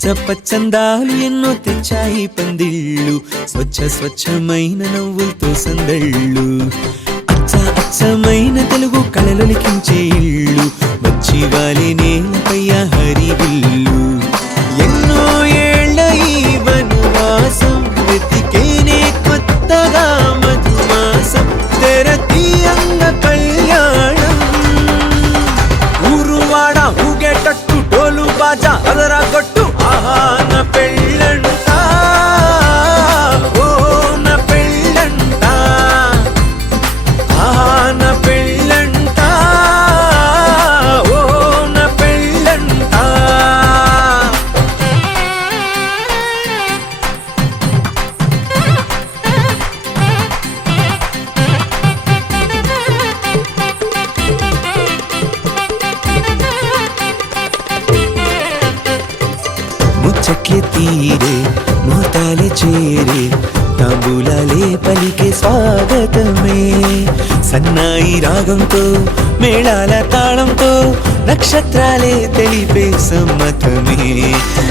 పచ్చందాలు ఎన్నో తెచ్చాయి పందిళ్ళు, స్వచ్ఛమైన నవ్వులతో సందళ్ళు, అచ్చమైన తెలుగు కళలొలికించే ఇళ్ళు, వచ్చి వాలి నేలపై హరివిల్లు. ఎన్నో ఏళ్ల ఈ వనవాసం వెతికేనే కొత్తగా మధుమాసం, తెరతీయంగ కళ్యాణం. ఊరువాడ ఊగేటట్టు డోలు బాజా అదరా కొట్టు, ఆహా నా పెళ్ళంట, ఓ నా పెళ్ళంట, ఆహా నా పెళ్ళంట, ఓ నా పెళ్ళంట. ముచ్చట్లే తీరే మోతాలే చేరే, తాంబూలాలే పలికే స్వాగతమే, సన్నాయి రాగంతో మేళాల తాళంతో నక్షత్రాలే తెలిపే సమ్మతమే.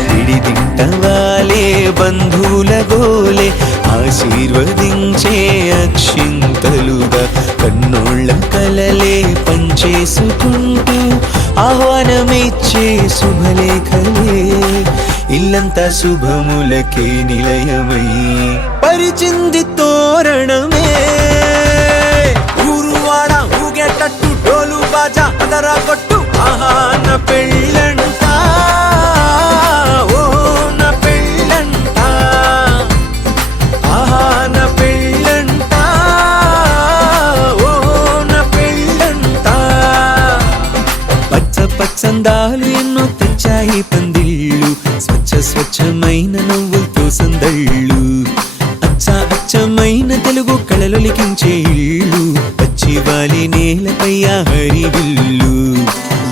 విడిదింటవాలే బంధువుల గోలే ఆశీర్వదించే అక్షింతలుగా, కన్నోళ్ళ కలలే పంచేసుకుంటూ ఆహ్వానమిచ్చే శుభలేఖలే, ఇల్లంతా శుభములకే నిలయమై పరిచింది తోరణమే. ఊరువాడ ఊగేటట్టు డోలు బాజా అదరా కొట్టు, ఆహా నా పెళ్ళంట, ఓ నా పెళ్ళంట, ఆహా నా పెళ్ళంట, ఓ నా పెళ్ళంట. పచ్చందాలు ఎన్నో తెచ్చాయి పందిళ్ళు, స్వచ్ఛమైన నవ్వులతో సందళ్ళు, అచ్చమైన తెలుగు కళలొలికించే ఇళ్ళు, వచ్చి వాలి నేలపై హరివిల్లు.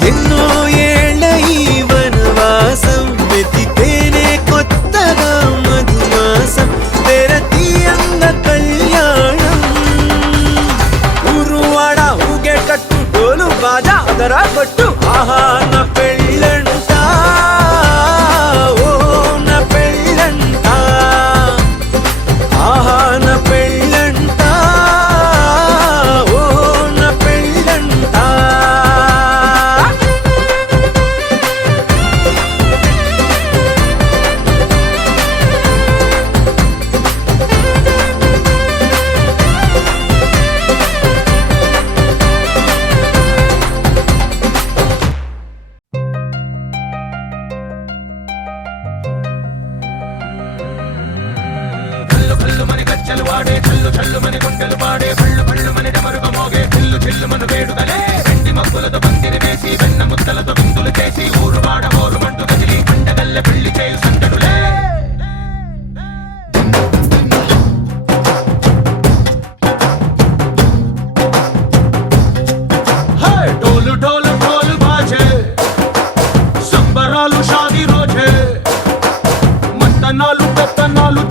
ఎన్నో ఏళ్ల ఈ వనవాసం వెతికేనే కొత్తగా మధుమాసం, తెరతీయంగ కళ్యాణం. ఊరువాడ ఊగేటట్టు డోలు బాజా అదరా కొట్టు, ఆహా నా పెళ్ళంట, ఓ నా పెళ్ళంట, ఆహా నా పెళ్ళంట, ఓ నా పెళ్ళంట.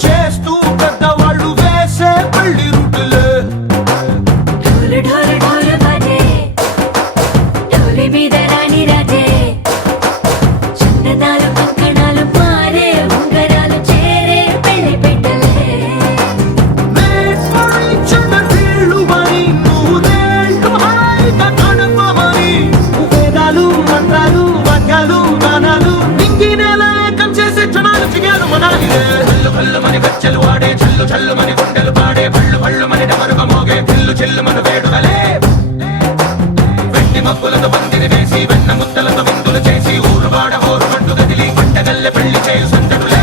చేస్తూ పెద్దవాళ్ళు వేసే పెళ్లి రుటులే, చల్లుమని గుండెలు పాడే భళ్ళు భళ్ళుమని డమరుగ మోగే పిల్లు చెల్లుమను వేడుదలే. వెండి మబ్బులతో పందిరి వేసి వెన్న ముద్దలతో విందులు చేసి ఊరువాడ హోరు మంటు గదిలి పంటగల్లె పెళ్లి చేయు సందడులే.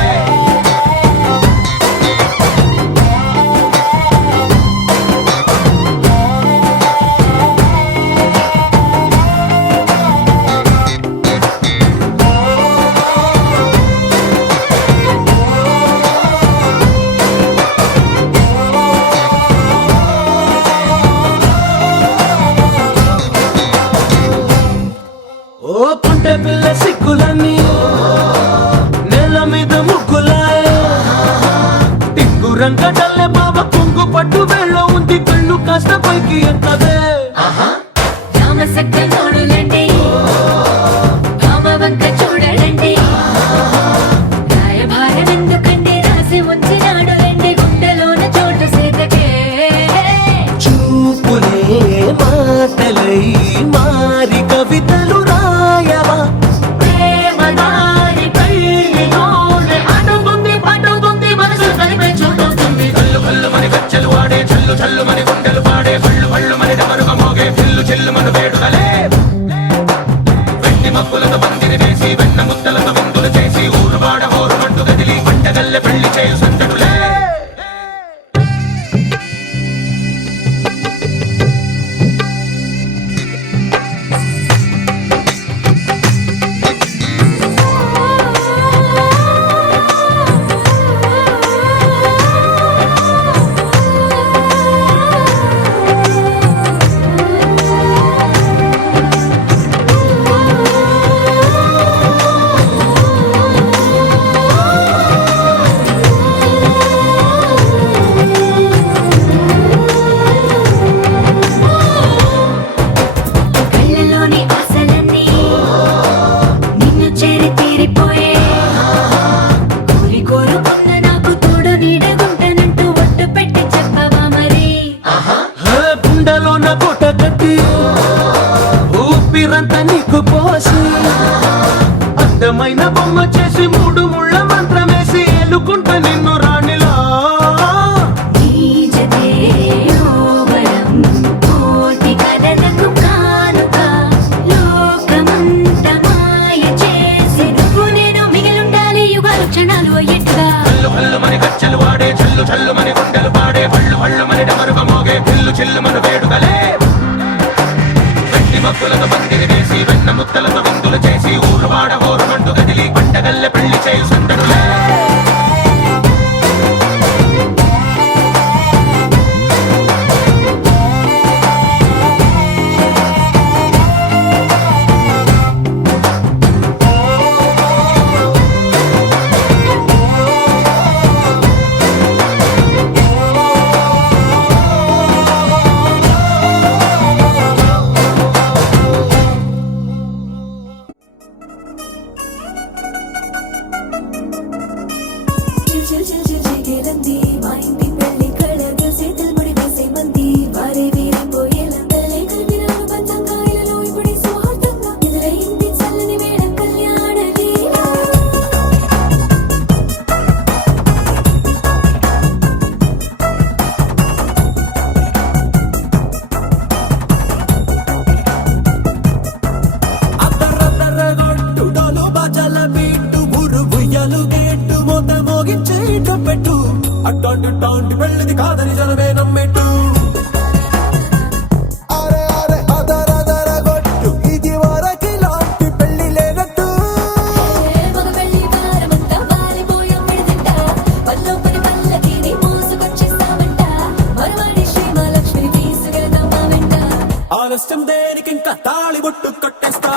పిల్ల సిక్కులన్నీ నేల మీద ముగ్గులాయ, టింగు రంగడల్లే బాబా కొంగు పట్టు వెళ్ళ ఉంది, కళ్ళు కాస్త పైకి ఎక్కదే. తీరిపోయే కోరి కోరుకున్న నాకు తోడు నీడగుంటానంటూ ఒట్టు పెట్టి చెప్పవా మరి గుండెలోన పూట కట్టి ఊపిరంతా నీకు పోసి అందమైన బొమ్మ చేసి మూడు ముళ్ళ మంత్రమేసి ఎలుకుంటా నిన్ను రాణిలా నీ జతే ఓవరం కోటి కథలకు కానుక లోకమంత మాయ చేసి నువ్వు నేను మిగిలుండాలి యుగాలు క్షణాలు అయ్యేట్టుగా హల్లు హల్లు మని గజ్జలు వాడే చల్లు చల్లు మని గుండెలు పాడే హళ్ళు హళ్ళు మని డమరుగ మోగే పిల్లు చిల్లు మన వేడుకలే వెండి మబ్బులతో పందిరి వేసి వెన్న ముద్దలతో విందులు చేసి ఊరు వాడ హోరుమంటూ కదిలి పండగల్లె పెళ్లి చేయు సందడులే అట్టాంటి పెళ్ళిది కాదని జనమే నమ్మెట్టు అరే అరే అదర గొట్టు ఇది వరకి లాంటి పెళ్లి లేనట్టు మగ పెళ్లి వారమంతా వాలిపోయాం విడదంట పల్లో పని పల్లకి నీ మోసుకొచ్చేస్తామంట మరవాడి శ్రీమహాలక్ష్మిని తీసుకెళ్తాం మా వెంట ఆలస్యం దేనికి ఇంకా తాళి బొట్టు కట్టేస్తా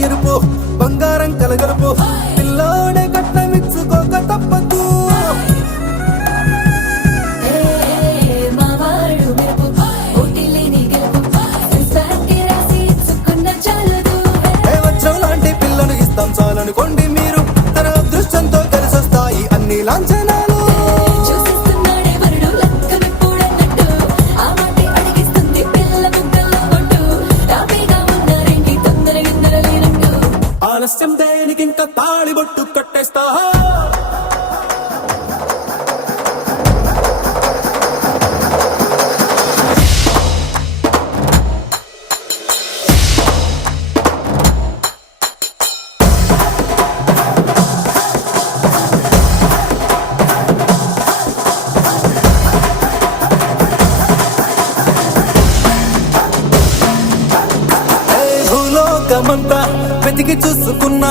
ఎరుపు బంగారం కలగలుపు పిల్లోడే కట్నమిచ్చుకోక తప్పదు వజ్రం లాంటి పిల్లను ఇస్తాం చాలనుకోండి మీరు తన అదృష్టంతో కలిసొస్తాయి అన్ని లాంఛనాలు ఆలస్యం దేనికి ఇంకా తాళి బొట్టు కట్టేస్తా భూలోకమంతా వెతికి చూసుకున్నా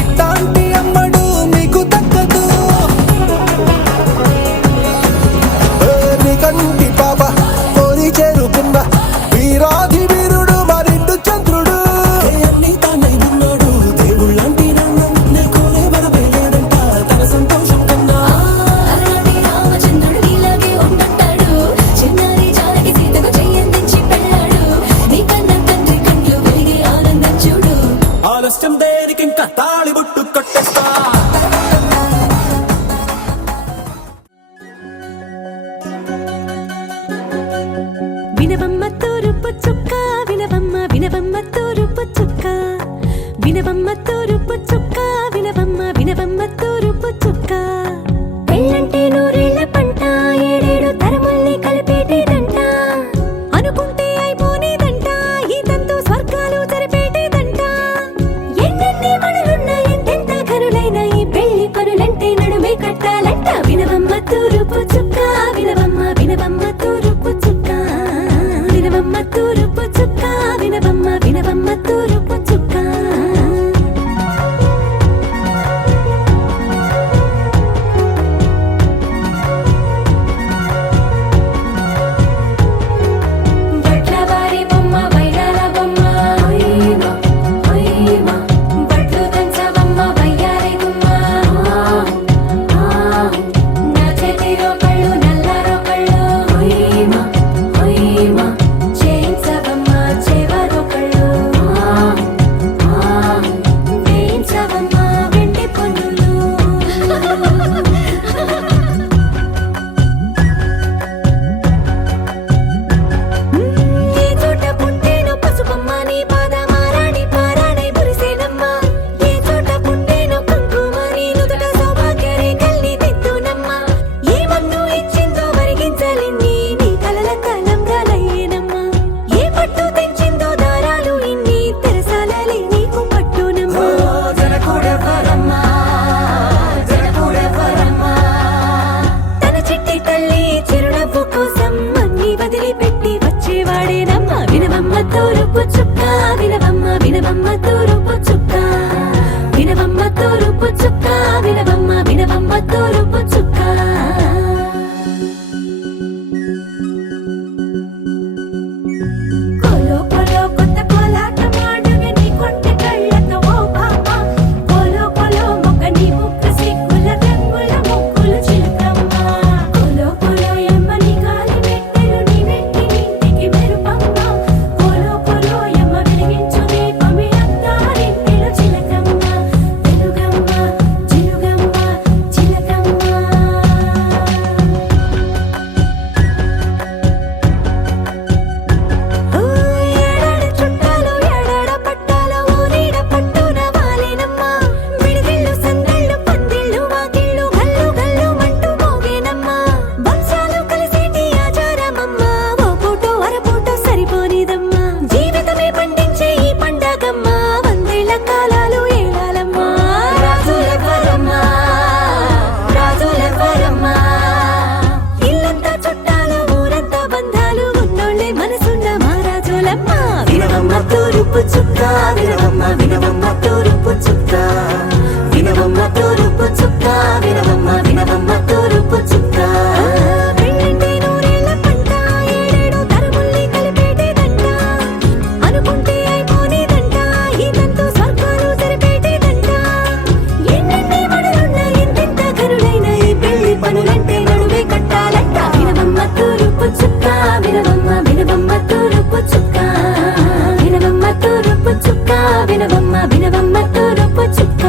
ఇట్లాంటి అమ్మడు మీకు దక్కదు కంటి పాప కోరి చేరుకున్న వీరాధి వీరుడు మరిండు చంద్రుడు అన్ని తానై ఉన్నాడు దేవుళ్ళంటి నన్ను నీకునే బలపేయడంట తన సంతోషం కన్నా రామచంద్రుడు నీలాగే ఉంటుంటాడు చిన్నారి జానకి సీతకు చెయ్యందించి పెళ్ళాడు నీ కన్న తండ్రి కండ్లు వెలిగి ఆనందం చూడు ఆలస్యం దేనికి ఇంకా తాళి బొట్టు కట్టేస్తా వినవమ్మ తూరుపు చుక్క వినవమ్మ వినవమ్మ తూరుపు చుక్క వినవమ్మ తూరుపు చుక్క వినవమ్మ వినవమ్మ తూరుపు చుక్క పెళ్ళంటే నూరేళ్ల పంట ఏడేడు తరముల్ని కలిపేటి వినవమ్మ తూరుపు చుక్క వినవమ్మ వినవమ్మ తూరుపు చుక్క వినవమ్మ తూరుపు చుక్క వినవమ్మ వినవమ్మ తూరుపు చుక్క బట్లవారి బొమ్మ వైరాల బొమ్మ ఓయమా ఓయమా బట్లు దంచవమ్మ వయ్యారి గుమ్మ నా చేతిలో కళ్ళు నల్లారో కళ్ళు ఓయమా ఓయమా చేయించవమ్మ చేవారో కళ్ళు వేయించవమ్మ వెండి పొన్నులు ఏ చోట పుట్టేనో పసుపమ్మ నీ పాదమారాణి పారాణై మురిసేనమ్మ ఏ చోట పుట్టేనో కుంకుమ నీ నుదుట సౌభాగ్య రేఖల్ని దిద్దునమ్మ ఏ మన్ను ఇచ్చిందో వరిగించలిన్ని నీ కలల కలంగాలయ్యేనమ్మ ఏ పట్టు తెంచిందో దారాలు ఇన్ని తెరసాలలే నీకు పట్టునమ్మ జనకూడెవ్వరమ్మ జనకూడెవ్వరమ్మ తన చిట్టి తల్లి చిరునవ్వు కోసం అన్ని వదిలిపెట్టి వచ్చేవాడేనమ్మ వినవమ్మ తూరుపు చుక్క వినవమ్మ వినవమ్మ తూరుపు చుక్క వినవమ్మ తూరుపు చుక్క వినవమ్మ వినవమ్మ తూరుపు చుక్క కోలో కోలో కొత్త కోలాటమాడవే నీ కొంటె కళ్ళతో ఓ బామ్మ కోలో కోలో మొక్క నీ ముక్కు సిగ్గుల రంగుల ముక్కులు చిలకమ్మ కోలో కోలో యమ్మ నీ గాలి మెట్టెలు నీ వెట్టి నింటికి మెరుపమ్మ కోలో కోలో యమ్మ వెలిగించు దీపమి అత్తారింటిలో చిలకమ్మ వెలుగమ్మ చిలుగమ్మ చిలకమ్మ ఏడాడ చుట్టాలు ఏడాడ పట్టాలు ఊరీడ పట్టున వాలేనమ్మ విడిదిళ్ళు సందళ్ళు పందిళ్ళు వాకిళ్ళు గల్లు గల్లు మంటూ మోగేనమ్మ వంశాలు కలిసేటి ఆచారమమ్మ ఓ పూటో అరపూటో సరిపోనిదమ్మ జీవితమే పండించే ఈ పండగమ్మ వందేళ్ల కాలాలు ఏలాలమ్మ రాజులెవ్వరమ్మ రాజులెవ్వరమ్మ ఇల్లంతా చుట్టాలు ఊరంతా బంధాలు ఉన్నోళ్ళే మనసున్న మహారాజులమ్మ వినవమ్మ తూరుపు చుక్క వినవమ్మ వినవమ్మ తూరుపు చుక్క వినవమ్మ తూరుపు చుక్క వినవమ్మ వినవమ్మ తూరుపు చుక్క పెళ్ళంటే నూరేళ్ల పంట ఏడేడు తరముల్ని కలిపేటేదంట అనుకుంటే అయిపోనేదంట ఈ తంతు స్వర్గాలు సరిపేటేదంట ఎన్నెన్ని మడులున్న ఎంతెంత కరుడైన ఈ పెళ్లి పనులంటే నడువే కట్టాలంట వినవమ్మ తూరుపు చుక్క వినవమ్మ వినవమ్మ తూరుపు చుక్క వినవమ్మ తూరుపు చుక్క వినవమ్మ వినవమ్మ తూరుపు చుక్క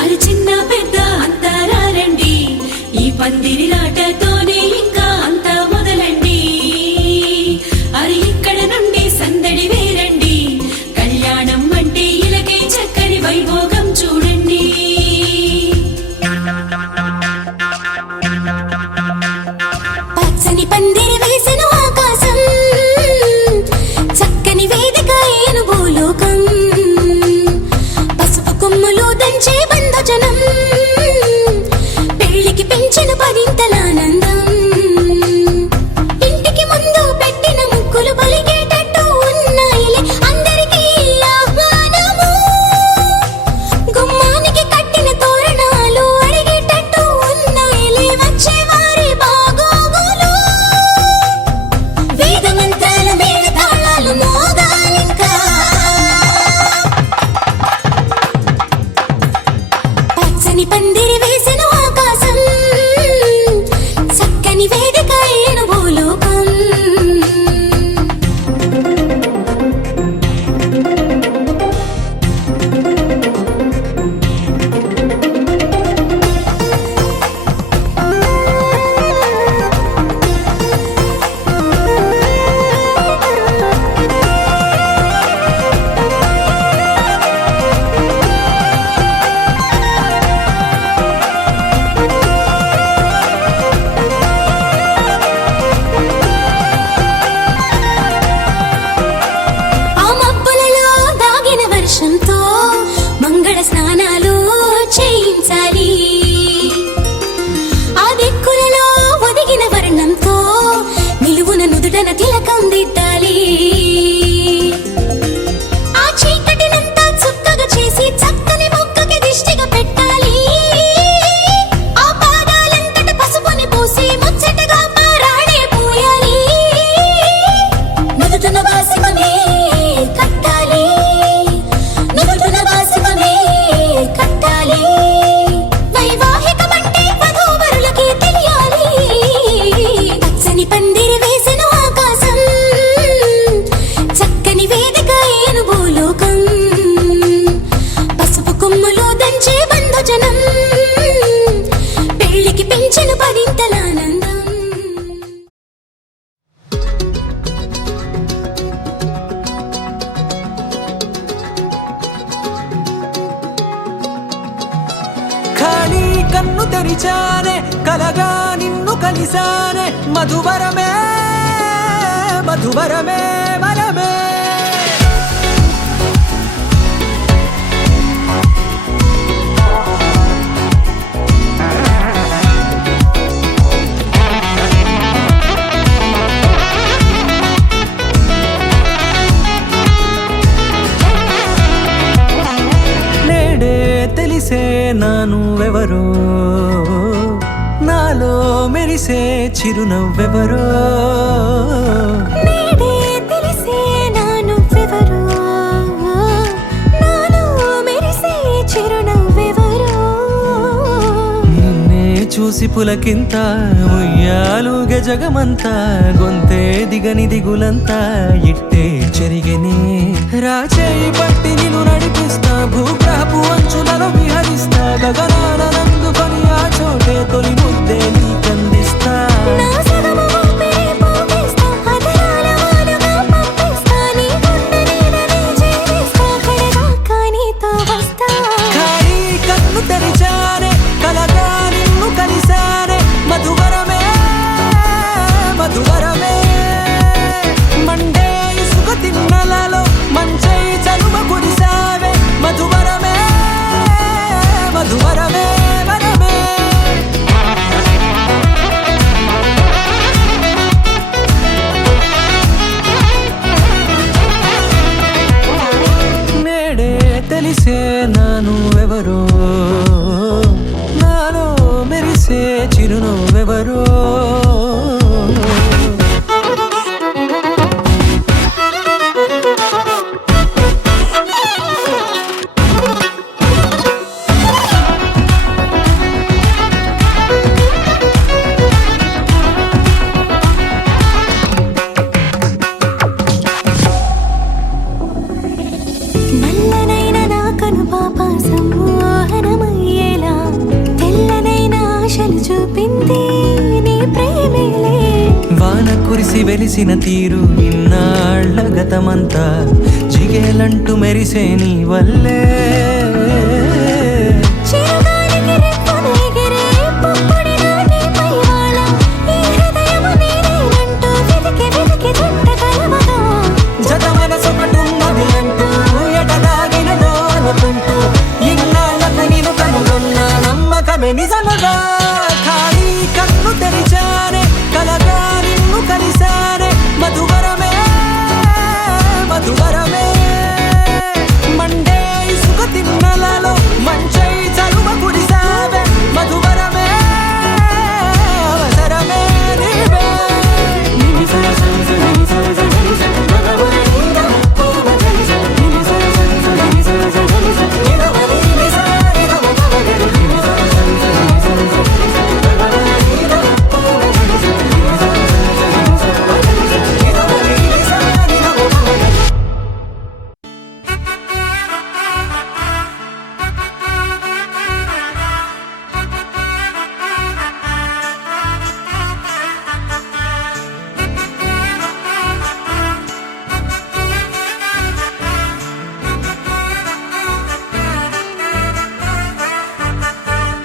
అరి చిన్న పెద్ద అంతారా రండి ఈ పందిరిలాటతోనే ఇంకా అంతా మొదలండి అరి ఇక్కడ నుండి సందడి వేరండి కళ్యాణం అంటే ఇలాగే చక్కని వైభోగం చూడండి పచ్చని పందిరి వేసిన ఆకాశం చక్కని వేదిక ఏను భూలోకం పసుపు కొమ్ములు దంచే బంధజనం పెళ్లికి పెంచిన పరింతలానందం కలిసానే మధువరమే మధువరమే వరమే తెలిసే నానువెవరో నాలో మెరిసే చిరునవ్వెవరో నేడే తెలిసే నానువెవరో నాలో మెరిసే చిరునవ్వెవరో నిన్నే చూసి పులకింత ఉయ్యాలుగే జగమంతా గొంతే దిగని దిగులంతా ఇట్టే చెరిగెనే రాచేయి పట్టి నిన్ను నడిపిస్తా భూగ్రహపు అంచులలో విహరిస్తా గగనాన నందుకొని ఆ చోటే తొలి ముద్దే నీకందిస్తా నా సగము ఊపిరి పోగేస్తా అదరాల వాలుగా పంపిస్తా నీ గుండె నీడనే చేరేస్తా కడదాకా నీతో వస్తా ఖాళీ కన్ను తెరిచానే కలగా నిన్ను కలిసానే మధువరమే మధువరమే మండే ఇసుక తిన్నలలో మంచై చలువ కురిసావే మధువరమే మధువరమే వరమే నేడే తెలిసే నానువెవరో నాలో మెరిసే చిరునవ్వెవరో నల్లనైన నా కనుపాప సమ్మోహనమయ్యేలా తెల్లనైన ఆశలు చూపింది నీ ప్రేమేలే వాన కురిసి వెలిసిన తీరు ఇన్నాళ్ళ గతమంతా జిగేలంటూ మెరిసే నీ వల్లే చిరుగాలికి రెప్పను ఎగిరే పుప్పొడిగా నీపై వాళ ఈ హృదయము నీదేనంటూ వెతికి వెతికి చుట్ట కలవగా జత మనసొకటున్నది అంటూ ఎటదాగినదో అనుకుంటూ ఇన్నాళ్ళకు నేను కనుగొన్న నమ్మకమే నిజముగా ఖాళీ కన్ను తెరిచానే కలగా నిన్ను కలిసానే మధువరమే మధువరమే మండే ఇసుక తిన్నలలో మంచై చలువ కురిసావే మధువరమే అవసరమే నీవే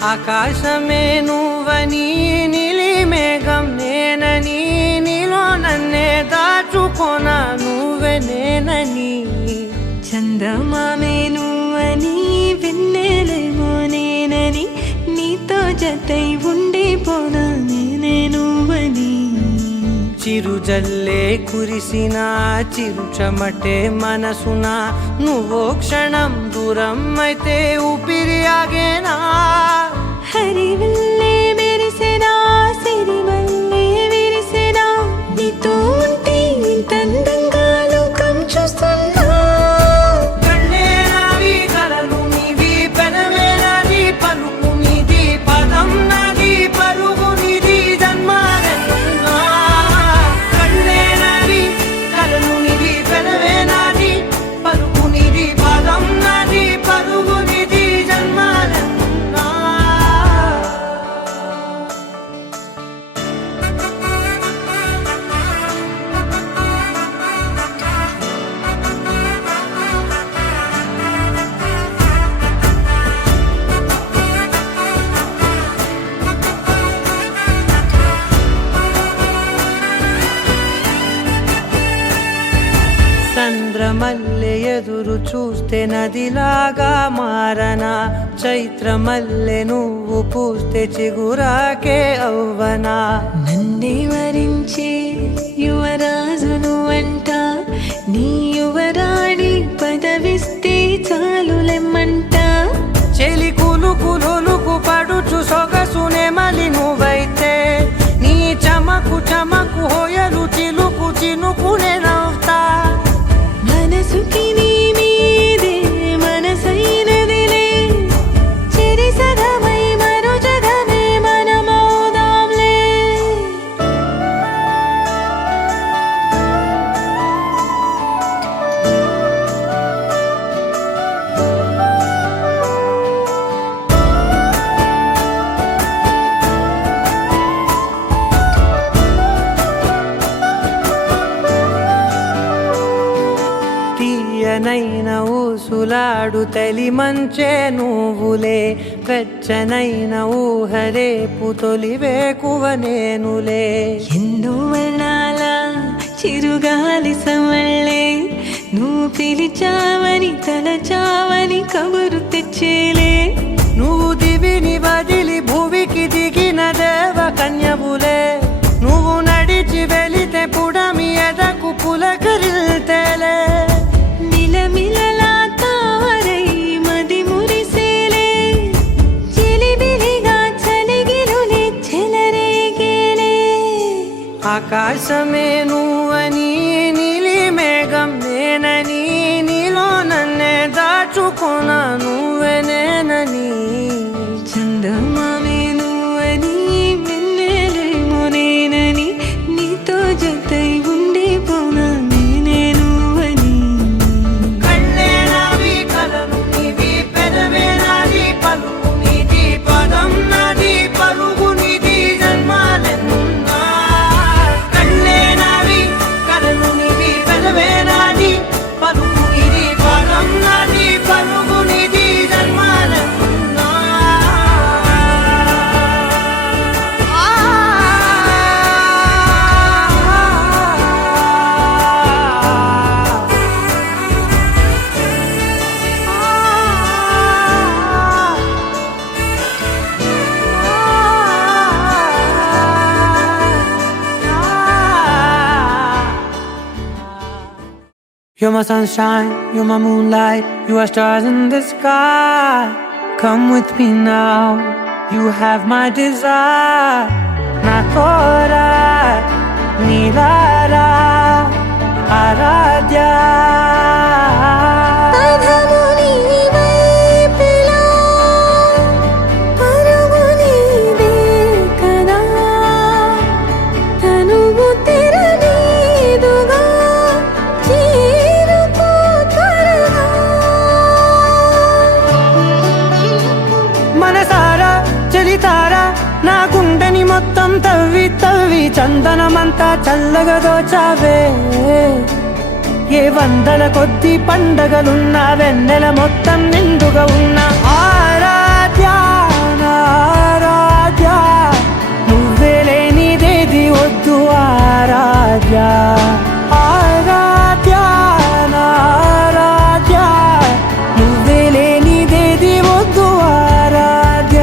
ఆకాశమే నువ్వని నీలి మేఘం నేనని నీలో నన్నే దాచుకోనా నువ్వే నేనని చందమామే నువ్వని వెన్నెలేమో నేనని నీతో జతై ఉండిపోనా నేనే నువ్వని చిరుజల్లే కురిసిన చిరు చెమటే మనసున నువ్వో క్షణం దూరం అయితే ఊపిరి ఆగేనా హరివల్లే మెరిసెనా సిరివల్లే విరిసెనా నీతో ఉంటే ఇంత అందంగా లోకం చూస్తున్నా కళ్ళే నావి కలలు నీవి పెనవే నాది పలుకు నీది పదం నాది పరుగు నీది జన్మాలెన్నా కళ్ళే నావి కలలు నీవి పెనవే నాది పలుకు నీది పదం నాది పరుగు నీది జన్మాలెన్నా చంద్రమల్లె ఎదురు చూస్తే నదిలాగా మారనా, చైత్రమల్లె నువ్వు పూస్తే చిగురాకే అవ్వనా. నన్నే వరించే యువరాజును అంట, నీ యువరాణి పదవిస్తే చాలులెమ్మంట. చెలి కులుకు పడుచు సొగసునే మలి నువ్వైతే, నీ చమకు చమకు హోయలు చిలుకు చినుకునే నవ్వుతా. మనసుకి నీ మీదే మనసైనదిలే, చెరి సగమై మరో జగమే మనమౌదాంలే. తీయనైన ఊసులాడు తలి మంచే నువ్వులే, వెచ్చనైన ఊహరేపు తొలి వేకువ నేనులే. ఎన్నో వర్ణాల చిరుగాలి సమళ్ళే, నువ్వు పిలిచావని తలచావని కబురు తెచ్చేలే. నువ్వు దివిని వదిలి భూమికి దిగిన దేవ కన్యవులే, నువ్వు నడిచి వెళితే పుడమి ఎదకు పులకరిల్తేలే. మిలమిలలా తారై మది మురిసేలే, చిలిబిలిగా చలిగిలులే చెలరేగేలే. ఆకాశమే నువ్వని నీలి మేఘం నేనని, నీలో నన్నే దాచుకున్న నువ్వే నేనని. చందమామే నువ్వని వెన్నెలేమో నేనని, నీతో జతై ఉండిపోనా నేనే నువ్వని. కళ్ళే నావి కలలు నీవి, పెదవే నాది పలుకు నీది, పదం నాది పలుగు నీది, జన్మాలెన్నున్నా. కళ్ళే నావి కలలు నీవి, పెదవే నాది పలుకు నీది, పదం నాది పలుగు నీది, జన్మాలెన్నున్నా. You're my sunshine, you're my moonlight, you are stars in the sky. Come with me now, you have my desire. Na tora, nilara, aradya. పదము నీవై పిలా, పరుగు నీదే కదా, తనువు తెరనీదుగా, చేరుకో త్వరగా. మనసారా చలితారా నా గుండెని మొత్తం తవ్వి తవ్వి చందనమంతా చల్లగా దోచావే. ఏ వందల కొద్ది పండగలున్న వెన్నెల మొత్తం నిండుగా ఉన్న ఆరాధ్య నా ఆరాధ్య, నువ్వే లేనిదేది వద్దు ఆరాధ్య. ఆరాధ్య నా ఆరాధ్య, నువ్వే లేనిదేది వద్దు ఆరాధ్య.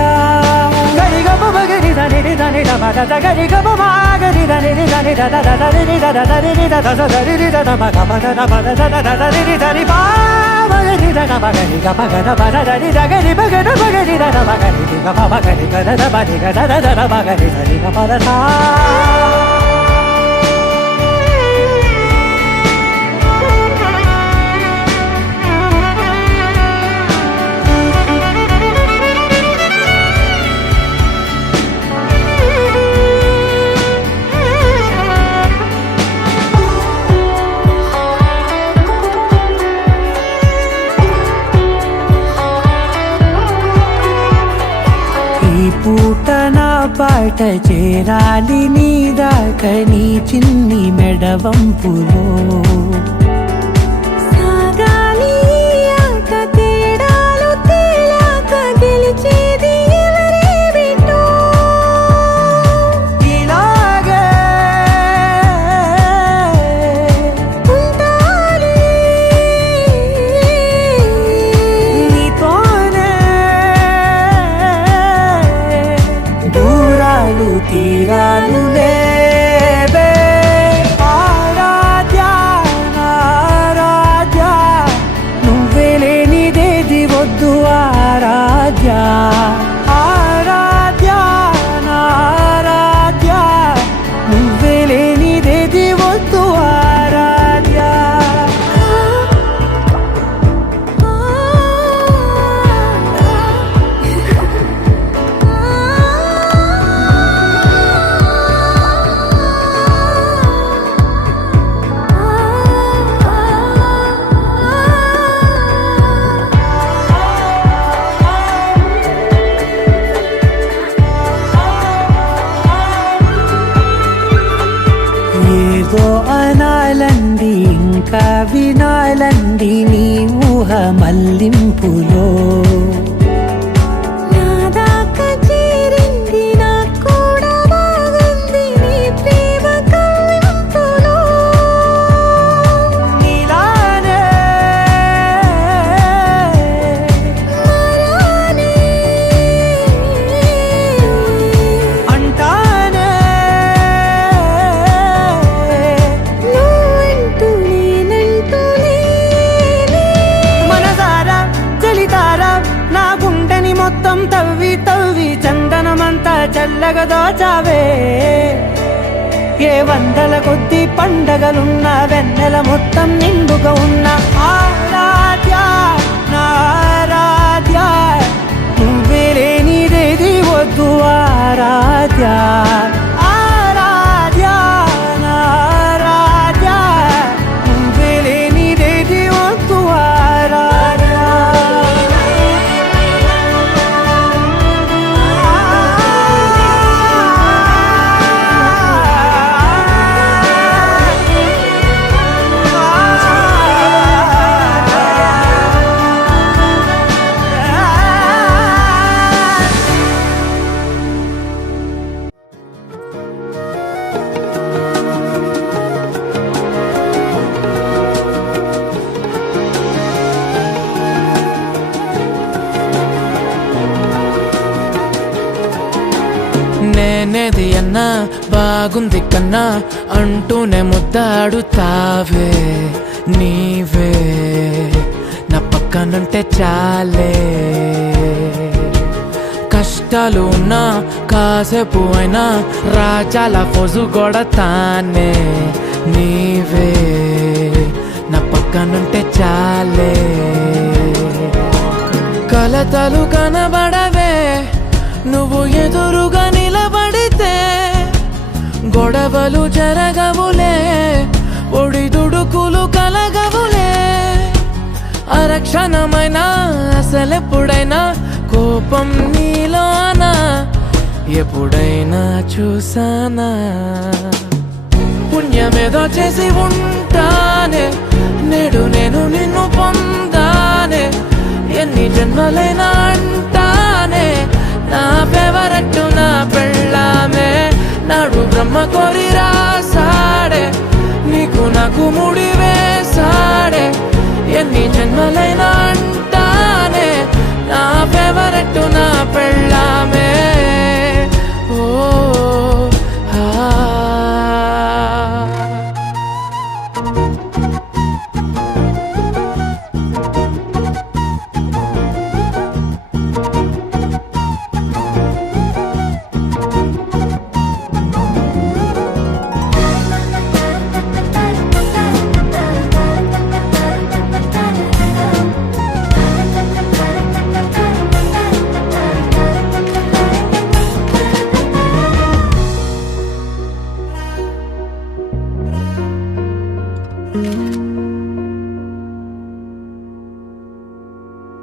గరిగమ బగరి దని దని డబద గరి గమ మాగరి దని దని దద దని దద దని దద దని దద మగ పద పద దద దని దని బాగరి దద బగరి గమ గద పద దని దగరి బగద బగరి దద బగరి గమ బగరి గద బగరి గద దద బగరి దని గమ పద సా. పూట నా పాట చేరాలి నీ దాకా నీ చిన్ని మెడవంపులో. సాగాలి ఆట తేడాలు తేలాక గెలిచేది ఎవరే బిడ్డో. ఇలాగే ఉంటాలి తీరాలు లేవే ఆరాధ్య ఆరాధ్య నువ్వే లేనిదేది వద్దు ఆరాధ్య ఆరాధ్య ఆరాధ్య నువ్వే లేనిదేది వద్దు ఆరాధ్య ఏదో అనాలంది ఇంకా వినాలంది నీ ఊహ మల్లింపులో నా దాకా చేరింది నాకు కూడా బాగుంది నీ ప్రేమ కవ్వింపులో నీలానే మరానే అంటానే నువ్వంటూ నేనంటూ లేనే మనసారా చలితారా నా గుండెని మొత్తం తవ్వి తవ్వి చందనమంతా చల్లగా దోచావే ఏ వందల కొద్ది పండగలున్న వెన్నెల మొత్తం నిండుగా ఉన్న ఆరాధ్య నా ఆరాధ్య నువ్వే లేనిదేది వద్దు ఆరాధ్య ఆరాధ్య నా ఆరాధ్య నువ్వే లేనిదేది వద్దు ఆరాధ్య నేనేది అన్నా బాగుంది కన్నా అంటూనే ముద్దాడుతావే నీవే నా పక్కనుంటే చాలే కష్టాలు ఉన్నా కాసేపు అయినా రాజాల ఫోజు కొడతానే నీవే నా పక్కనుంటే చాలే కలతలు కనబడవే నువ్వు ఎదురుగా నిలబడితే గొడవలు జరగవులే ఒడిదుడుకులు కలగవులే అరక్షణమైనా అసలెప్పుడైనా కోపం నీలోనా ఎప్పుడైనా చూసానా పుణ్యమేదో చేసి ఉంటానే నేడు నేను నిన్ను పొందానే ఎన్ని జన్మలైనా అంటానే నా ఫేవరెట్ నా పెళ్ళామే నాడు బ్రహ్మ కోరి రాసాడే నీకు నాకు ముడి వేసాడే ఎన్ని జన్మలైనా అంటానే నా ఫేవరెట్ నా పెళ్ళామే ఓ ఆ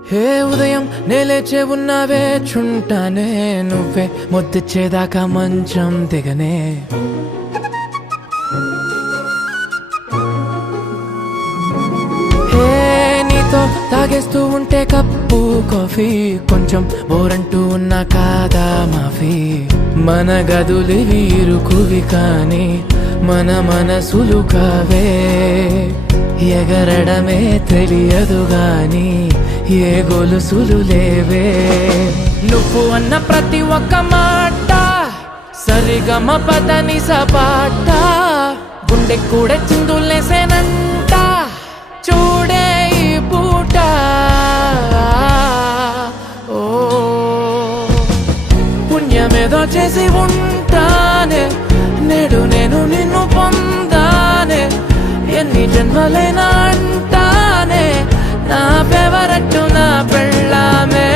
హే ఉదయం నేలేచే ఉన్నావే చుంటానే నువ్వే ముద్దిచ్చేదాకా మంచం దిగనే హే నీతో తాగేస్తూ ఉంటే కప్పు కాఫీ కొంచెం బోరంటూ ఉన్నా కాదా మాఫీ మన గదులు వీరుకువి కానీ మన మనసులు కావే ఎగరడమే తెలియదు గాని ఏ గొలుసులు లేవే నువ్వు అన్న ప్రతి ఒక్క మాట సరిగమ పదని సపాట గుండె కూడా చిందులేసేనంట చూడే ఈ పూట ఓ పుణ్యమేదో చేసి ఉంటానే నేడు నేను నిన్ను పొందానే ఎన్ని జన్మలైనా అంటానే నా ఫేవరెట్ నా పెళ్ళామే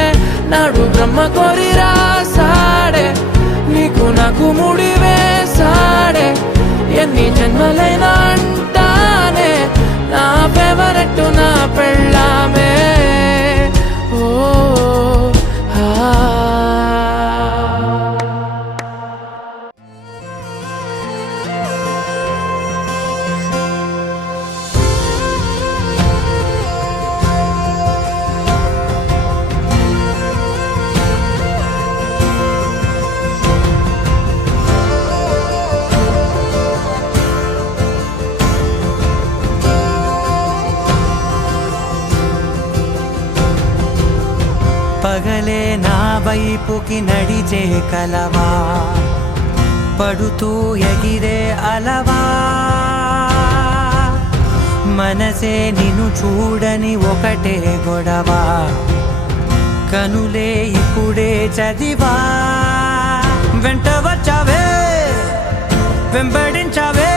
నాడు బ్రహ్మ కోరి రాసాడే నీకు నాకు ముడి వేసాడే ఎన్ని జన్మలైనా అంటానే నా ఫేవరెట్ నా పెళ్ళామే ఓ పగలే నా వైపుకి నడిచే కలవా పడుతూ ఎగిరే అలవా మనసే నిన్ను చూడని ఒకటే గొడవ కనులే ఇప్పుడే చదివా వెంట వచ్చావే వెంబడించావే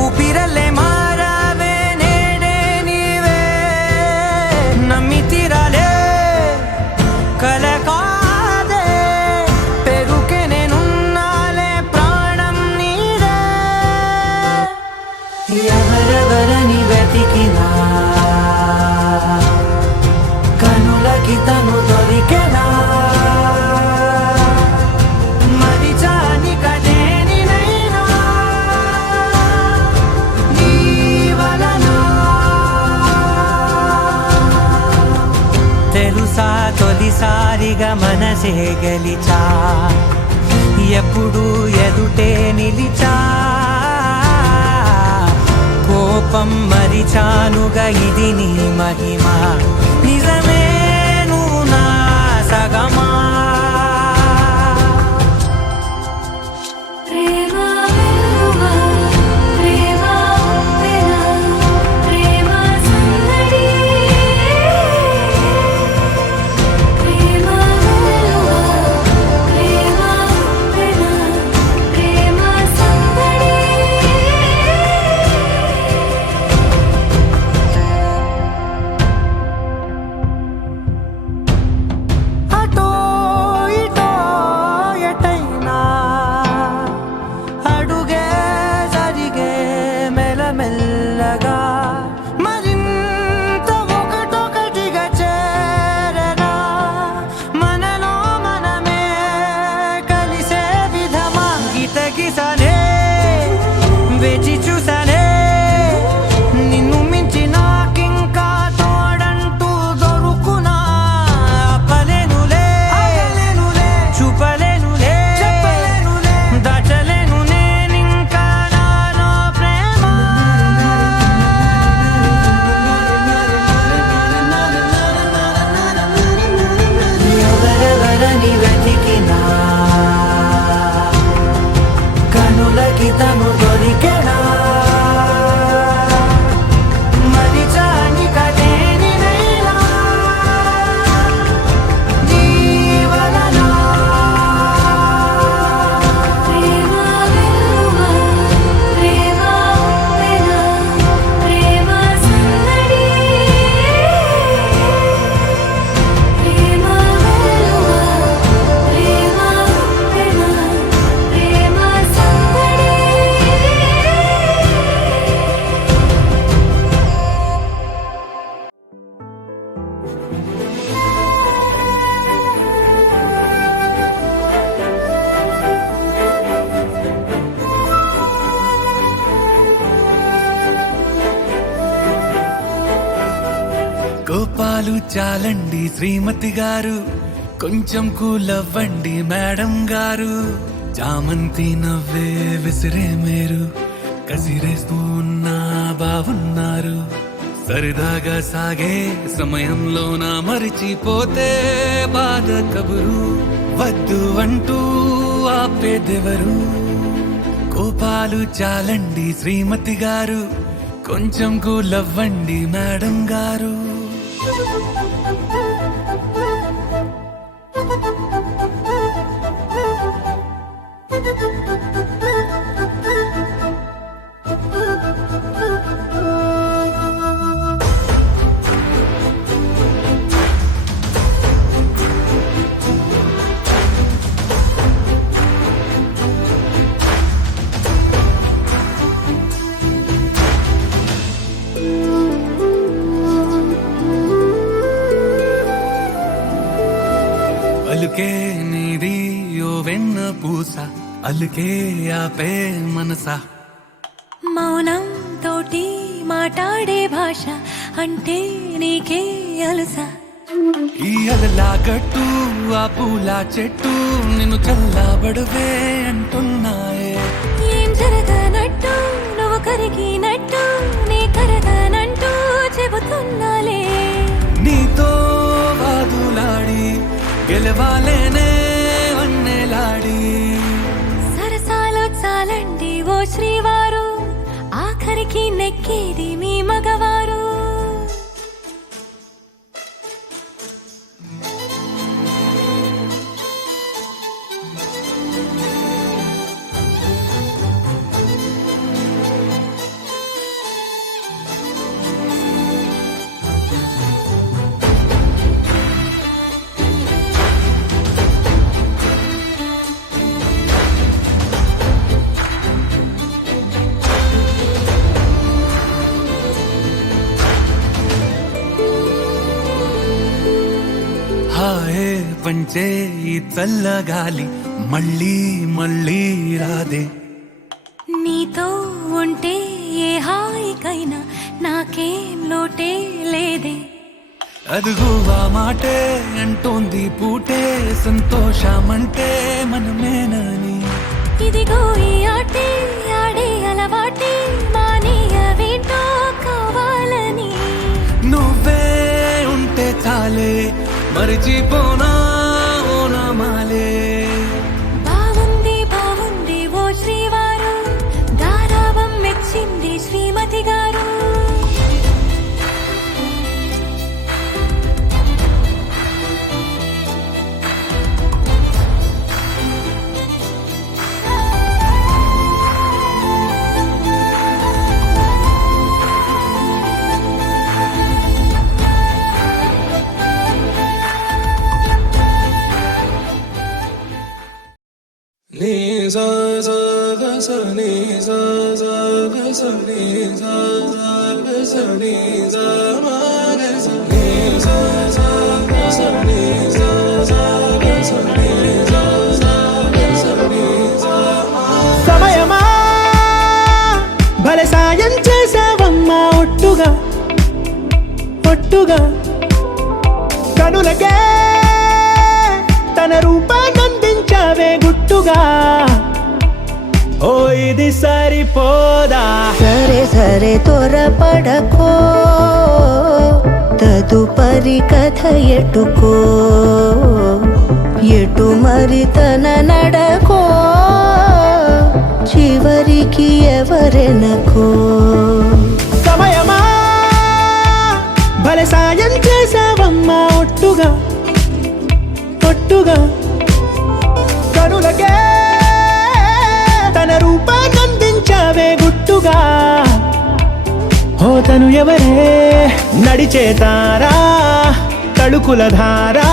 ఊపిరల్లే మారావే నేడే నీవే నమ్మి తీరాలే కల కాదే పెరుకే నేనున్నాలే ప్రాణం నీదే ఎవరెవరని వెతికినా కనులకి తను దొరికెనా మరిచాని కదేనినైనా నీ వలన తెలుసా తొలిసారిగా మనసే గెలిచా ఎప్పుడు ఎదుటే నిలిచా కోపం మరిచానుగా ఇది నీ మహిమ నిజమే నువ్వు నా సగమా ప్రేమ వెలువ ప్రేమ ఉప్పెన ప్రేమ సందడి ప్రేమ వెలువ ప్రేమ ఉప్పెన ప్రేమ సందడి అటో ఇటో ఎటైనా అడుగే జరిగే మెల్లమెల్లగా మరింత ఒకటొకటిగా చేరనా మనలో మనమే కలిసే విధమా గీతగిసనే వేచి చూసనే నిన్ను మించి నాకింకా తోడంటూ దొరుకునా ఆపలేనులే చూపలేనులే దాచలేను నేనింకా నాలో ప్రేమ ఎవరెవరని వెతికినా కనులకి తను దొరికెనా మరిచాని కదేనినైనా నీ వలన ప్రేమ వెలువ ప్రేమ ఉప్పెన ప్రేమ సందడి ప్రేమ వెలువ ప్రేమ ఉప్పెన ప్రేమ సందడి కోపాలు చాలండి శ్రీమతి గారు కొంచెం కూలవ్వండి మేడం గారు చామంతి నవ్వే విసిరే మీరు కసిరేస్తూ ఉన్నా బాగున్నారు సరదాగా సాగే సమయంలో నా మరిచిపోతే బాధ కబురు వద్దు అంటూ ఆపే ఆపేదెవరు కోపాలు చాలండి శ్రీమతి గారు కొంచెం కూలవ్వండి మేడం గారు అలుకే నీది ఓ వెన్న పూస అలుకే ఆపే మనసా మౌనం తోటి మాట్లాడే భాష అంటే నీకే అలసా ఈ అలలా గట్టు ఆ పూల చెట్టు నిన్ను చల్లబడవే అంటున్నాయే ఏం జరగనట్టు నువ్వు కరిగినట్టు నీ కరగనంటూ చెబుతున్నాలే నీతో వాదులాడి గెలవాలేనే వన్నెలాడి సరసాలు చాలండి ఓ శ్రీవారు ఆఖరికి నెక్కేది మీ మగవారు హాయే పంచే ఈ చల్లగాలి మళ్ళీ మళ్ళీ రాదే నీతో ఉంటే ఏ హాయికైనా నాకేం లోటే లేదే అదుగు ఆ మాటే అంటోంది పూటే సంతోషమంటే మనమేనని ఇదిగో ఈ ఆటే ఆడే అలవాటే మానేయవేంటో కావాలని నువ్వే ఉంటే చాలే మరిచిపోనా ఓనమాలే బాగుంది బాగుంది ఓ శ్రీవారు గారాబం మెచ్చింది శ్రీమతి గారు సమయమా భలే సాయం చేసావమ్మా ఒట్టుగా ఒట్టుగా కనులకే తన రూపాన్నందించావే గుట్టుగా ఓ ఇది సరిపోదా సరే సరే త్వరపడకో తదుపరి కథ ఎటుకో ఎటు మరి తన నడకో చివరికి ఎవరెనకో సమయమా భలే సాయం చేసావమ్మా ఒట్టుగా ఒట్టుగా కనులకే తన రూపాన్నందించావే గుట్టుగా ఓ తను ఎవరే నడిచే తారా తడుకుల ధారా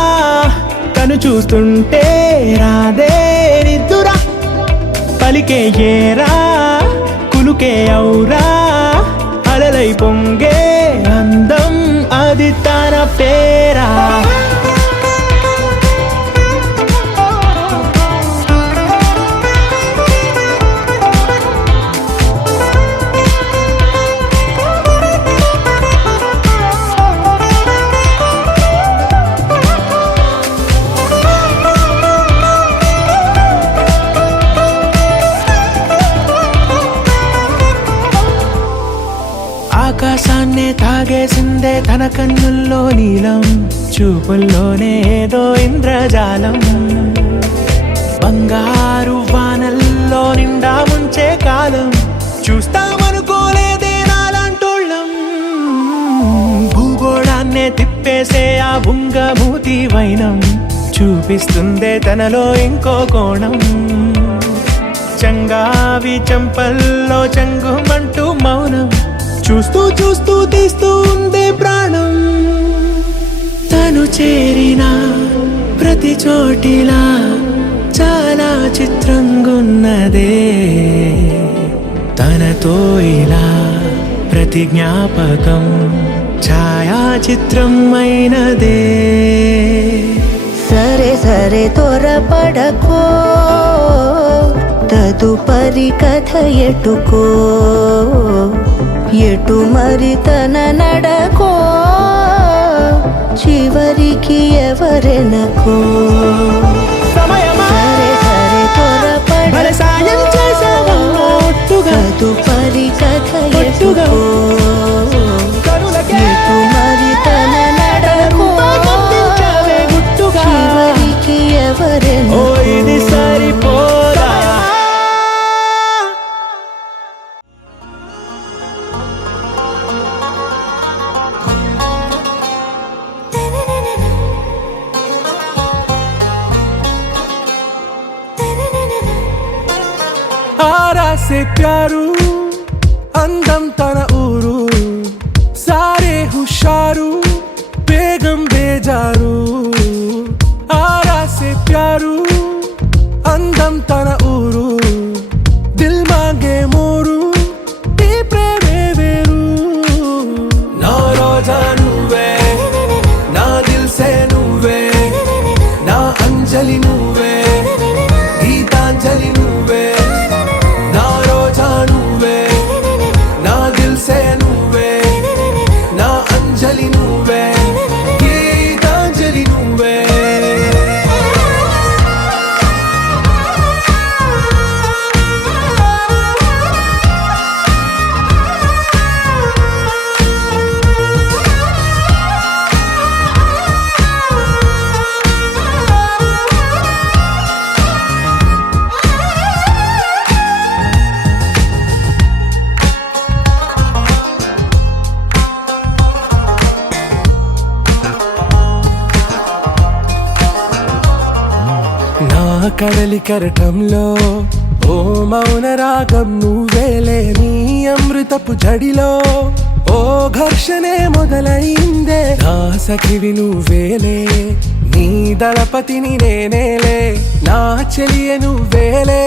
తను చూస్తుంటే రాదే నిద్దురా పలికే ఏరా కులుకే ఔరా అలలై పొంగే అందం అది తన పేరా ఆకాశాన్నే తాగేసిందే తన కన్నుల్లో నీలం చూపుల్లోనే ఏదో ఇంద్రజాలం బంగారు వానల్లో నిండా ముంచే కాలం చూస్తామనుకోలేదే నాలాంటోళ్ళం. భూగోళాన్నే తిప్పేసే ఆ బుంగమూతి వైనం చూపిస్తుందే తనలో ఇంకో కోణం. చంగావి చంపల్లో చంగుమంటూ మౌనం చూస్తూ చూస్తూ తీస్తూ ఉందే ప్రాణం. తను చేరిన ప్రతి చోటిలా చాలా చిత్రంగున్నదే. తనతో ఇలా ప్రతి జ్ఞాపకం ఛాయాచిత్రం అయినదే. సరే సరే త్వరపడకో, తదుపరి కథ ఎటుకో, ఎటు మరి తన నడకో, చివరికి ఎవరెనకో. సరే సరే త్వరపడకో, తదుపరి కథ ఎటుకో, ఎటు మరి తన నడకో, చివరికి ఎవరెనకో. ఇది సరిపోదా? आरा से प्यारू అందం తన ఊరు సారే హుషారు బేగం బేజారు. ఆరా సే ప్యారు అందం తన ఊరు దిల్ మాంగే మోరు ఈ ప్రేమే వేరు. నా రోజా నువ్వే, నా దిల్ సే నువ్వే, నా అంజలి నువ్వే, గీతాంజలి నువ్వే. నా రోజా నువ్వే, నా దిల్ సే నువ్వే, నా అంజలి నువ్వే, గీతాంజలి నువ్వే. నా కడలి కరటంలో ఓ మౌన రాగం నువ్వేలే. నీ అమృతపు జడిలో ఓ ఘర్షణే మొదలైందే. నా సఖివి నువ్వేలే, నీ దళపతిని నేనేలే. నా చెలియ నువ్వేలే,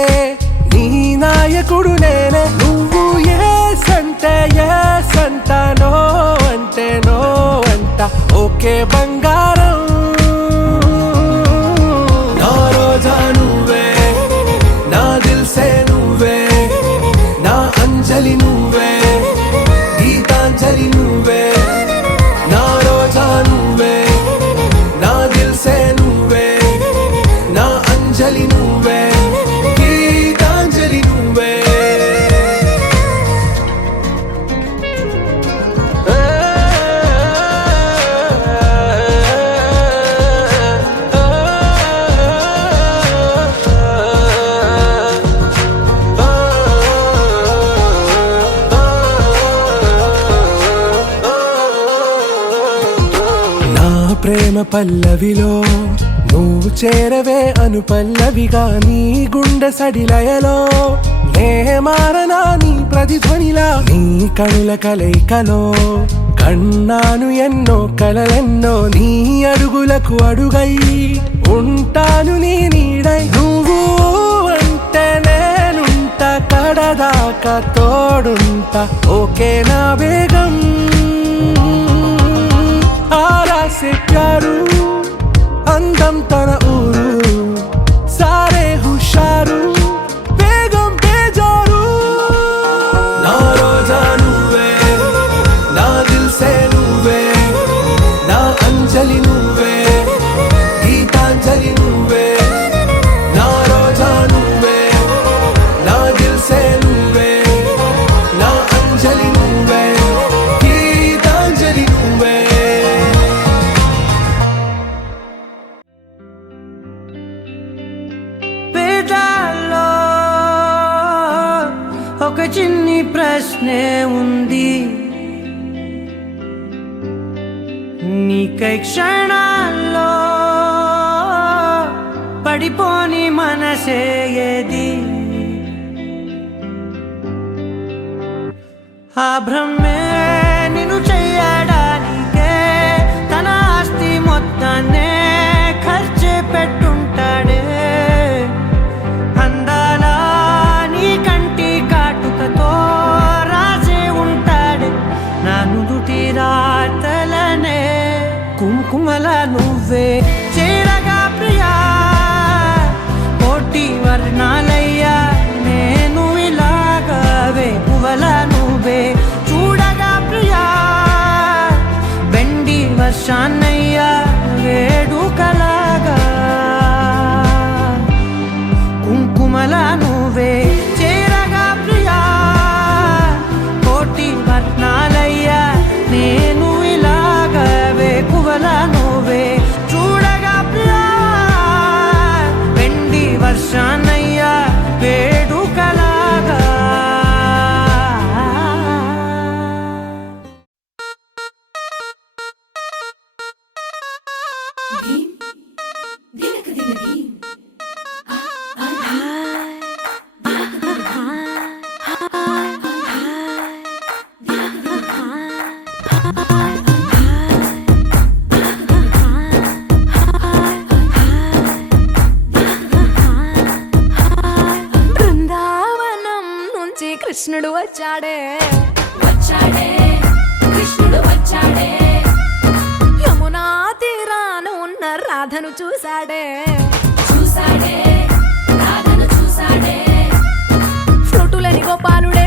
నీ నాయకుడు నేనే. నువ్వు ఏ సంటే ఏ సంట, నో అంటే నో అంట, ఓకే బంగారం. నా రోజా నువ్వే, నా దిల్ సే నువ్వే, నా అంజలి నువ్వే, గీతాంజలి నువ్వే. నా రోజా నువ్వే, నా దిల్ సే నువ్వే, నా అంజలి నువ్వే, గీతాంజలి నువ్వే. నా ప్రేమ పల్లవిలో నువ్వు చేరవే అను పల్లవిగా. నీ గుండె సడిలయలో నే మారనా నీ ప్రతిధ్వనిలా. నీ కనుల కలయికలో కన్నాను ఎన్నో కలలెన్నో. నీ అడుగులకు అడుగై ఉంటాను నీ నీడై. నువ్వు అంటే నేనుంట కడదాకా తోడుంటా, ఓకే నా బేగం. ఆరా సే ప్యారు అందం తన ఊరు సారే హుషారు బేగం బేజారు. నా రోజా నువ్వే, నా దిల్ సే నువ్వే, నా అంజలి నువ్వే, గీతాంజలి నువ్వే. నా రోజా నువ్వే, నా దిల్ సే నువ్వే, నా అంజలి నువ్వే, గీతాంజలి నువ్వే. చిన్ని ప్రశ్నే ఉంది, నీకై క్షణాల్లో పడిపోని మనసే ఏది? ఆ భ్రమే నిన్ను చెయ్యడానికే తన ఆస్తి మొత్తాన్నే ఖర్చు పెట్టుంటాడే. అందాల నీ కంటి కాటుకతో రాసే ఉంటాడే నా నుదుటి రాతలనే. కుంకుమల నువ్వే చేరగా ప్రియా, కోటి వర్ణాలయ్యా నేను ఇలాగవే. పువ్వల నువ్వే చూడగా ప్రియా, వెండి వర్షాన్నయ్యా వేడుకలాగా. కుంకుమల నువ్వే చేరగా ప్రియా, కోటి వర్ణాలయ్యా నేను ఇలాగవే. పువ్వల నువ్వే చూడగా ప్రియా, వెండి వర్షాన్నయ్యా వేడుకలాగా. బృందావనం నుంచి కృష్ణుడు వచ్చాడే, వచ్చాడే కృష్ణుడు వచ్చాడే, యమునా తీరాన ఉన్న రాధను చూశాడే, చూసాడే రాధను చూసాడే, ఫ్లూటులేని గోపాలుడే,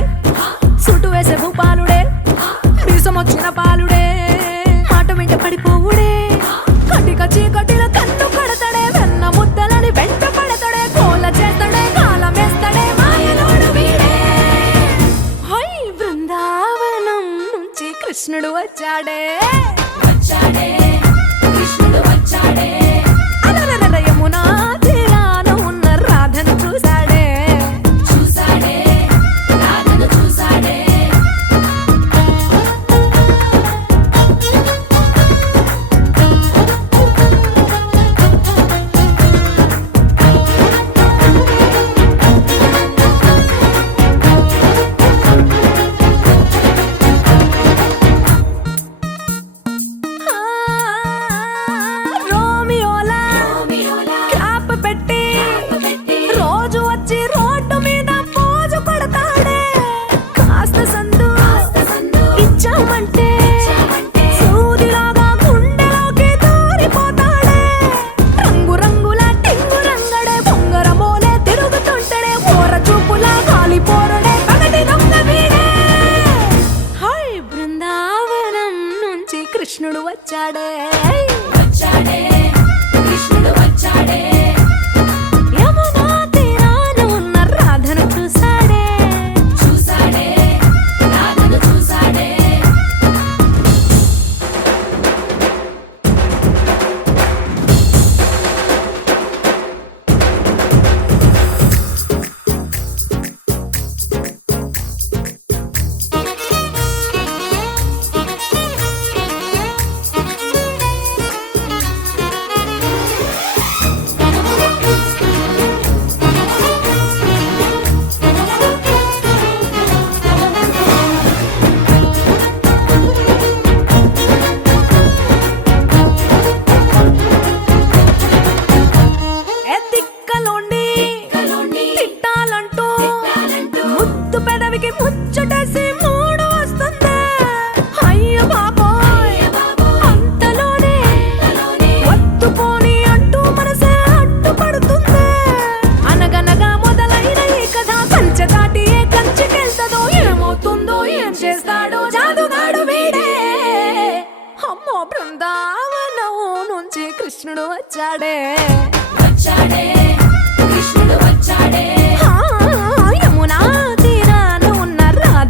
సుటు వేసే భూపాలుడే, మీసమొచ్చిన పాలుడే, మాట వెంట పడిపోవుడే, కటిక చీకటిల కన్ను కడతాడే, వెన్న ముద్దలని వెంట పడతాడే, కోల చేస్తాడే, కాలం వేస్తాడే, మాయలోడు వీడే. హై బృందావనం నుంచి కృష్ణుడు వచ్చాడే, వచ్చాడే కృష్ణుడు వచ్చాడే, అలరర యమునా తీరాన ఉన్న రాధను చూశాడే, చూసాడే రాధను చూసాడే. ఆ, రోమియోలా రోమియోలా క్యాప్ పెట్టి పెట్టి రోజు వచ్చి రోడ్డు మీద పోజు కొడతాడే, కాస్త సందు సందు ఇచ్చామంటే ఇచ్చామంటే సూదిలాగా గుండెలోకి దూరిపోతాడే, రంగు రంగుల టింగు రంగడే, బొంగరమోలే తిరుగుతుంటాడే, ఓర చూపులా కాలిపోరడే, పగటి దొంగ వీడే. హై బృందావనం నుంచి కృష్ణుడు వచ్చాడే, వచ్చాడే కృష్ణుడు వచ్చాడే, యమునా తీరాన ఉన్న రాధను చూశాడే, చూసాడే రాధను చూసాడే. ఏ తిక్కలోండి తిట్టాలంటూ ముద్దు పెదవికి ముచ్చటేసి మూడు వస్తుంది. అయ్య బాబోయ్ అంతలోనే వత్తుపోని అంటూ మనసే అడ్డుపడుతుంది. అనగనగా మొదలైన ఈ కథ కంచె దాటి ఏ కంచెకెళ్తదో, ఏమవుతుందో ఏం చేస్తాడో జాదుగాడు వీడే. అమ్మో బృందావనం నుంచి కృష్ణుడు వచ్చాడే, వచ్చాడే కృష్ణుడు వచ్చాడే, యమునా తీరాన ఉన్న రాధ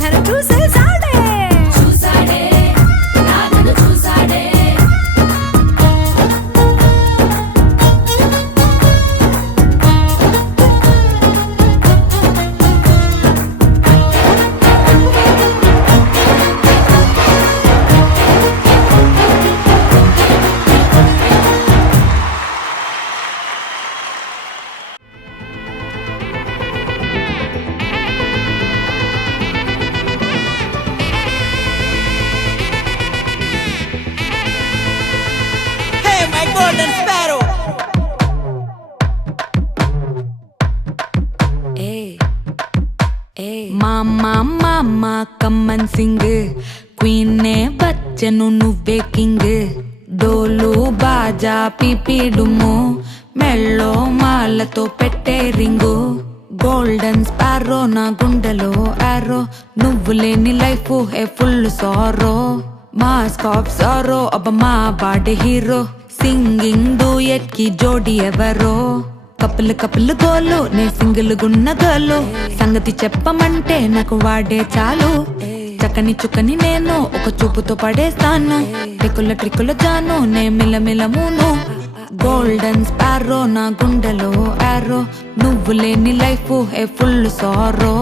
మామ కమ్మన్ సింగ్ క్వీన్నే వచ్చెను నువ్వే కింగ్ డోలు బాజా పిపిడుము మెళ్ళో మాలతో పెట్టే రింగు గోల్డెన్ స్పారో నా గుండెలో ఆరో నువ్వు లేని life A full sorrow mask of sorrow అబ్బ మా బాడీ హీరో సింగింగ్ డూయట్ కి జోడి ఎవరో కప్పులు గోలు నే సింగిల్ గున్న గోలు సంగతి చెప్పమంటే నాకు వాడే చాలు చక్కని చుక్కని నేను ఒక చూపుతో పడేస్తాను ట్రిక్కుల జాను నే మిలమిలమును గోల్డెన్ స్పారో నా గుండెలో ఆరో నువ్వు లేని life A full sorrow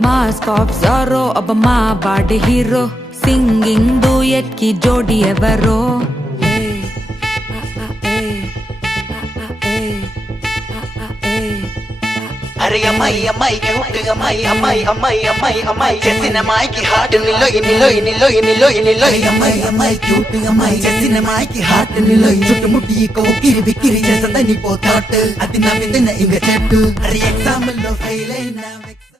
mask of sorrow అబ్బ మా బాడీ హీరో సింగింగ్ డూయట్ కి జోడి ఎవరో అరే అమ్మాయి అమ్మాయి క్యూట్ అమ్మాయి అమ్మాయి అమ్మాయి అమ్మాయి అమ్మాయి చేసిన అమ్మాయికి హార్ట్ నిలో అమ్మాయి అమ్మాయి క్యూట్ అమ్మాయి చేసిన అమ్మాయికి హార్ట్ నిలో చుట్టుముట్టి కోకిరి బిక్కిరి చేసదని పోతాట్ అది నా మీద ఇంక చెట్టు అరే ఎగ్జామ్ లో ఫెయిల్ అయినా